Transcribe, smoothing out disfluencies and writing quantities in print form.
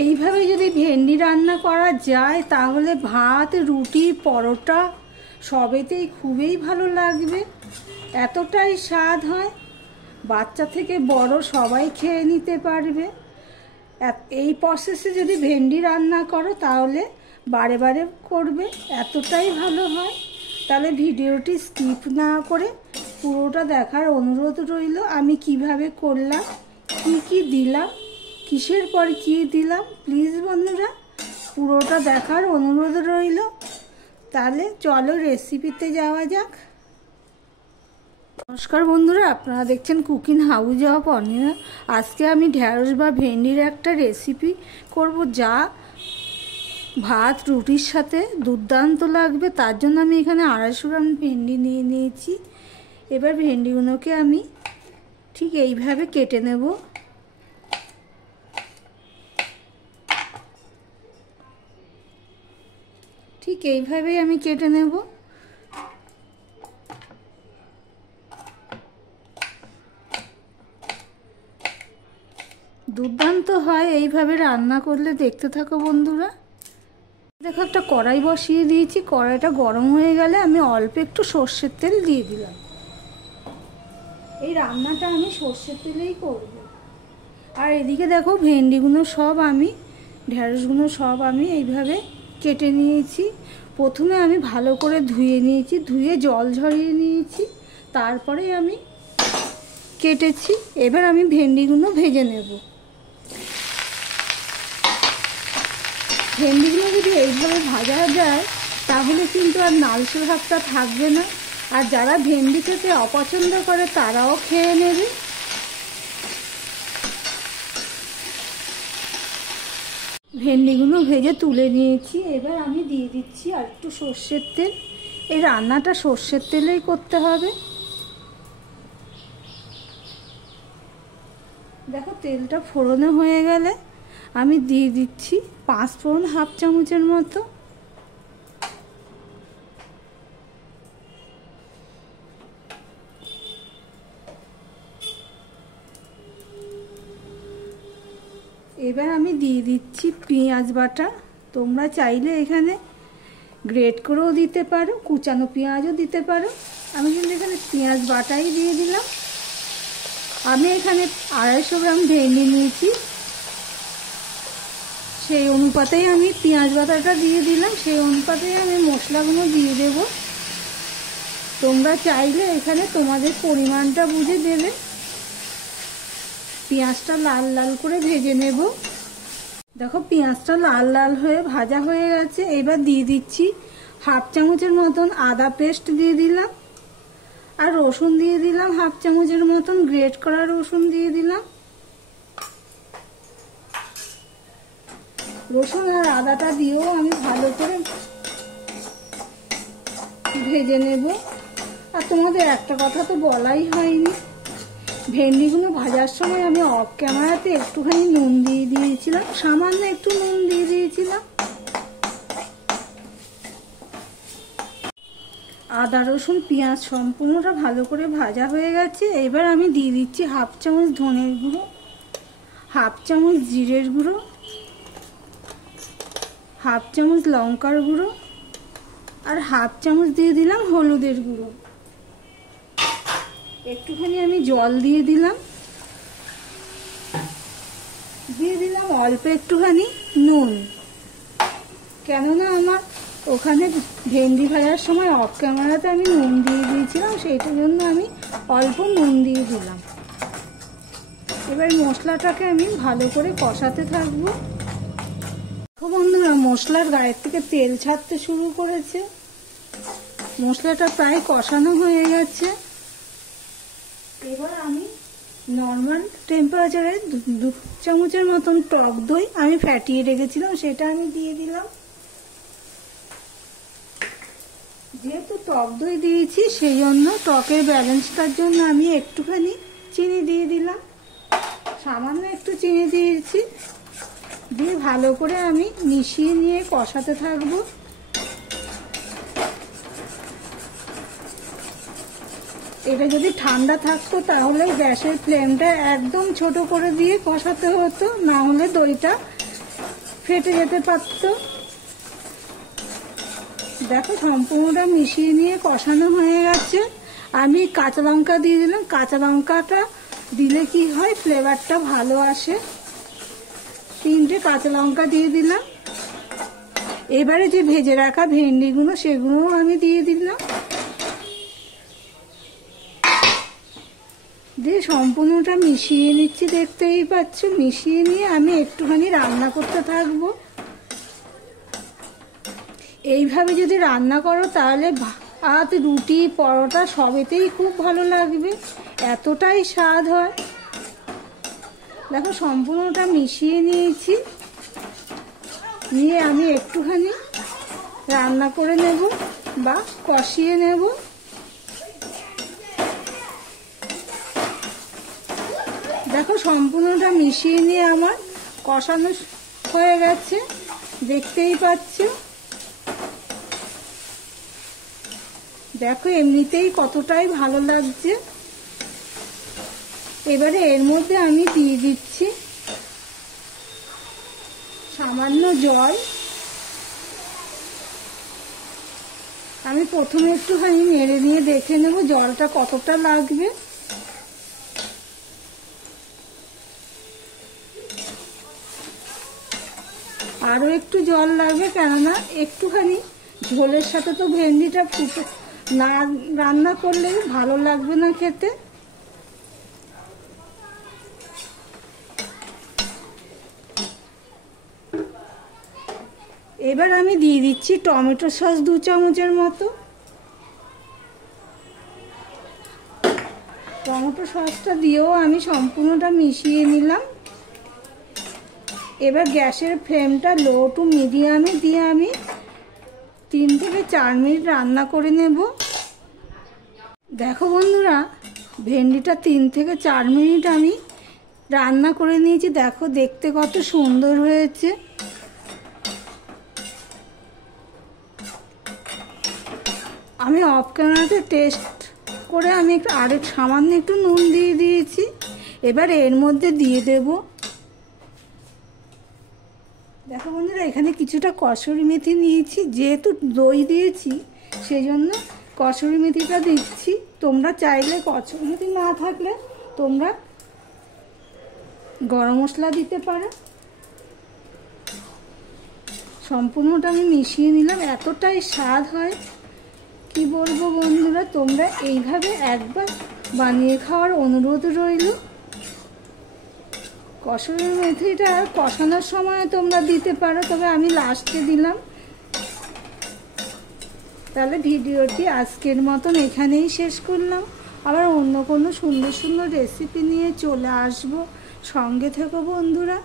এইভাবে যদি ভেন্ডি রান্না করা যায় তাহলে ভাত, রুটি, পরোটা সবেতেই খুবই ভালো লাগবে। এতটাই স্বাদ হয়, বাচ্চা থেকে বড় সবাই খেয়ে নিতে পারবে। এই প্রসেসে যদি ভেন্ডি রান্না করো তাহলে বারে বারে করবে, এতটাই ভালো হয়। তাহলে ভিডিওটি স্কিপ না করে পুরোটা দেখার অনুরোধ রইল। আমি কিভাবে করলাম, কি দিলাম, কিসের পর কি দিলাম, প্লিজ বন্ধুরা পুরোটা দেখার অনুরোধ রইল। তাহলে চলো রেসিপিতে যাওয়া যাক। নমস্কার বন্ধুরা, আপনারা দেখছেন কুকিং হাউস অফ অনিমা। আজকে আমি ঢ্যাঁড়স বা ভেন্ডির একটা রেসিপি করব, যা ভাত রুটির সাথে দুর্দান্ত লাগবে। তার জন্য আমি এখানে 250 গ্রাম ভেন্ডি নিয়ে নিয়েছি। এবার ভেন্ডিগুলোকে আমি ঠিক এইভাবে কেটে নেব। ঠিক এইভাবেই আমি কেটে নেব। দুর্দান্ত হয় এইভাবে রান্না করলে, দেখতে থাকো বন্ধুরা। দেখো একটা কড়াই বসিয়ে দিয়েছি, কড়াইটা গরম হয়ে গেলে আমি অল্প একটু সর্ষের তেল দিয়ে দিলাম। এই রান্নাটা আমি সর্ষের তেলেই করব। আর এদিকে দেখো ভেন্ডিগুলো সব আমি, ঢ্যাঁড়সগুলো সব আমি এইভাবে কেটে নিয়েছি। প্রথমে আমি ভালো করে ধুয়ে নিয়েছি, ধুয়ে জল ঝরিয়ে নিয়েছি, তারপরে আমি কেটেছি। এবার আমি ভেন্ডিগুলো ভেজে নেব। ভেন্ডিগুলো যদি এইভাবে ভাজা যায় তাহলে কিন্তু আর নালচে ভাবটা থাকবে না। আর যারা ভেন্ডি খেতে অপছন্দ করে তারাও খেয়ে নেবে। ভেন্ডিগুলো ভেজে তুলে নিয়েছি। এবার আমি দিয়ে দিচ্ছি আর একটু সর্ষের তেল। এই রান্নাটা সর্ষের তেলেই করতে হবে। দেখো তেলটা ফোড়নো হয়ে গেলে আমি দিয়ে দিচ্ছি 5 ফোড়ন, হাফ চামচের মতো। এবার আমি দিয়ে দিচ্ছি পেঁয়াজ বাটা। তোমরা চাইলে এখানে গ্রেট করেও দিতে পারো, কুচানো পেঁয়াজও দিতে পারো। আমি কিন্তু এখানে পেঁয়াজ বাটাই দিয়ে দিলাম। আমি এখানে 250 গ্রাম ভেন্ডি নিয়েছি, সেই অনুপাতেই আমি পেঁয়াজ বাটাটা দিয়ে দিলাম। সেই অনুপাতেই আমি মশলাগুলো দিয়ে দেব। তোমরা চাইলে এখানে তোমাদের পরিমাণটা বুঝে দেবে। পেঁয়াজটা লাল লাল করে ভেজে নেব। দেখো পেঁয়াজটা লাল লাল হয়ে ভাজা হয়ে গেছে। এবার দিয়ে দিচ্ছি হাফ চামচের মতন আদা পেস্ট দিয়ে দিলাম। আর রসুন দিয়ে দিলাম হাফ চামচের মতন, গ্রেট করা রসুন দিয়ে দিলাম। রসুন আর আদাটা দিয়েও আমি ভালো করে ভেজে নেব। আর তোমাদের একটা কথা তো বলাই হয়নি, ভেন্ডিগুলো ভাজার সময় আমি অফ ক্যামেরাতে একটুখানি নুন দিয়ে দিয়েছিলাম, সামান্য একটু নুন দিয়ে দিয়েছিলাম। আদা রসুন পেঁয়াজ সম্পূর্ণটা ভালো করে ভাজা হয়ে গেছে। এবার আমি দিয়ে দিচ্ছি হাফ চামচ ধনের গুঁড়ো, হাফ চামচ জিরের গুঁড়ো, হাফ চামচ লঙ্কার গুঁড়ো, আর হাফ চামচ দিয়ে দিলাম হলুদের গুঁড়ো। একটুখানি আমি জল দিয়ে দিলাম, দিয়ে দিলাম অল্প একটুখানি নুন। কেননা আমার ওখানে ভেন্ডি ভাজার সময় অফ ক্যামেরাতে আমি নুন দিয়ে দিয়েছিলাম, সেইটার জন্য আমি অল্প নুন দিয়ে দিলাম। এবার মশলাটাকে আমি ভালো করে কষাতে থাকবো। বন্ধুরা মশলার গায়ের থেকে তেল ছাড়তে শুরু করেছে, মশলাটা প্রায় কষানো হয়ে গেছে। এবার আমি নর্মাল টেম্পারেচারে 2 চামচের মতন টক দই আমি ফ্যাটিয়ে রেখেছিলাম, সেটা আমি দিয়ে দিলাম। যেহেতু টক দই দিয়েছি সেই জন্য টকের ব্যালেন্সটার জন্য আমি একটুখানি চিনি দিয়ে দিলাম, সামান্য একটু চিনি দিয়েছি। দিয়ে ভালো করে আমি মিশিয়ে নিয়ে কষাতে থাকবো। এটা যদি ঠান্ডা থাকতো তাহলে গ্যাসের ফ্লেমটা একদম ছোট করে দিয়ে কষাতে হতো, না হলে দইটা ফেটে যেতে পারত। দেখো সম্পূর্ণটা মিশিয়ে নিয়ে কষানো হয়ে গেছে। আমি কাঁচা লঙ্কা দিয়ে দিলাম। কাঁচা লঙ্কাটা দিলে কি হয়, ফ্লেভারটা ভালো আসে। 3টে কাঁচা লঙ্কা দিয়ে দিলাম। এবারে যে ভেজে রাখা ভেন্ডিগুলো সেগুলোও আমি দিয়ে দিলাম। দিয়ে সম্পূর্ণটা মিশিয়ে নিচ্ছি, দেখতেই পাচ্ছ। মিশিয়ে নিয়ে আমি একটুখানি রান্না করতে থাকবো। এইভাবে যদি রান্না করো তাহলে ভাত, রুটি, পরোটা সবেতেই খুব ভালো লাগবে, এতটাই স্বাদ হয়। দেখো সম্পূর্ণটা মিশিয়ে নিয়েছি, নিয়ে আমি একটুখানি রান্না করে নেব বা কষিয়ে নেব। দেখো সম্পূর্ণটা মিশিয়ে নিয়ে আমার কষানো হয়ে গেছে, দেখতেই পাচ্ছ। দেখো এমনিতেই কতটাই ভালো লাগছে। এবারে এর মধ্যে আমি দিয়ে দিচ্ছি সামান্য জল। আমি প্রথমে একটুখানি নেড়ে নিয়ে দেখে নেব জলটা কতটা লাগবে। আরও একটু জল লাগবে, কেননা একটুখানি ঝোলের সাথে তো ভেন্ডিটা ফুটে না রান্না করলে ভালো লাগবে না খেতে। এবার আমি দিয়ে দিচ্ছি টমেটো সস 2 চামচের মতো। টমেটো সসটা দিয়েও আমি সম্পূর্ণটা মিশিয়ে নিলাম। এবার গ্যাসের ফ্লেমটা লো টু মিডিয়ামে দিয়ে আমি 3 থেকে 4 মিনিট রান্না করে নেব। দেখো বন্ধুরা, ভেন্ডিটা 3 থেকে 4 মিনিট আমি রান্না করে নিয়েছি। দেখো দেখতে কত সুন্দর হয়েছে। আমি অফ ক্যামেরাতে টেস্ট করে আমি সামান্য একটু নুন দিয়ে দিয়েছি। এবার এর মধ্যে দিয়ে দেব, দেখো বন্ধুরা, এখানে কিছুটা কসুরি মেথি নিয়েছি। যেহেতু দই দিয়েছি সেই জন্য কসুরি মেথিটা দিচ্ছি। তোমরা চাইলে কসুরি মেথি না থাকলে তোমরা গরম মশলা দিতে পারো। সম্পূর্ণটা আমি মিশিয়ে নিলাম, এতটাই স্বাদ হয় কি বলবো বন্ধুরা। তোমরা এইভাবে একবার বানিয়ে খাওয়ার অনুরোধ রইল। কসুরি মেথিটা কষানোর সময় তোমরা দিতে পারো, তবে আমি লাস্টে দিলাম। তাহলে ভিডিওটি আজকের মতন এখানেই শেষ করলাম। আবার অন্য কোনো সুন্দর সুন্দর রেসিপি নিয়ে চলে আসবো। সঙ্গে থেকো বন্ধুরা।